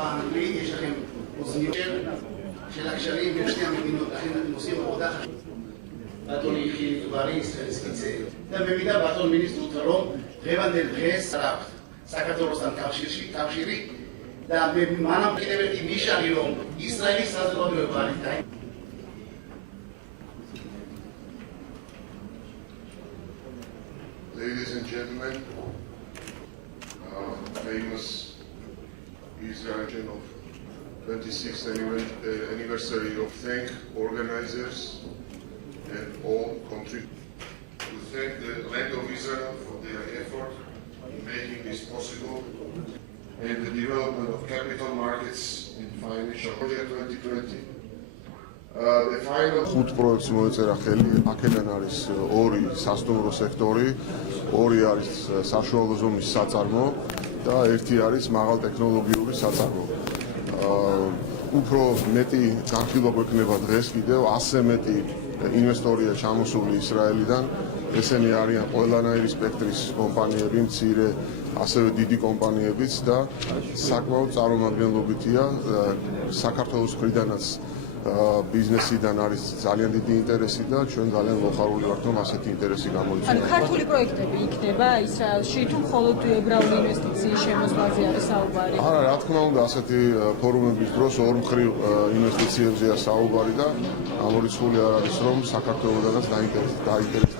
באנגלית, יש לכם אוזניות של הקשרים בין שתי המדינות, לכן אתם עושים עבודה חשובה. באתון חילי טובריס, סקיצה. במידה באתון מיניסטר טרום, רבן דל ברס, הרב, סקטורוסטן קבשירי, במענם כנברתי מישה נילום, ישראלי סרזו בבריטאי. Ladies and gentlemen, famous Israeli of 26th anniversary of thank organizers and all contributors. To thank the land of Israel for their effort in making this possible and the development of capital markets in financial year 2020. ხუთ პროექტს მოეწერა ხელი, აქედან არის ორი სასტუმრო სექტორი, ორი არის საშუალო ზომის საწარმო და ერთი არის მაღალტექნოლოგიური საწარმო. უფრო მეტი განხილვა გვექნება დღეს კიდევ 100 მეტი ინვესტორია ჩამოსული ისრაელიდან. ესენი არიან ყველანაირი სპექტრის კომპანიები, მცირე, ასევე დიდი კომპანიებიც და საკმაოდ წარმომადგენლობითია საქართველოს მხრიდანაც ბიზნესიდან არის ძალიან დიდი ინტერესი და ჩვენ ძალიან მოხარული ვართ რომ ასეთი ინტერესი გამოიწვია. ანუ ქართული პროექტები იქნება ისრაელში თუ მხოლოდ ებრაული ინვესტიციის შემოსვლაზე არის საუბარი? არა, რა თქმა უნდა, ასეთი ფორუმების დროს ორმხრივ ინვესტიციებზეა საუბარი და ამორიცხული არ არის რომ საქართველოსდანაც დაინტერესდა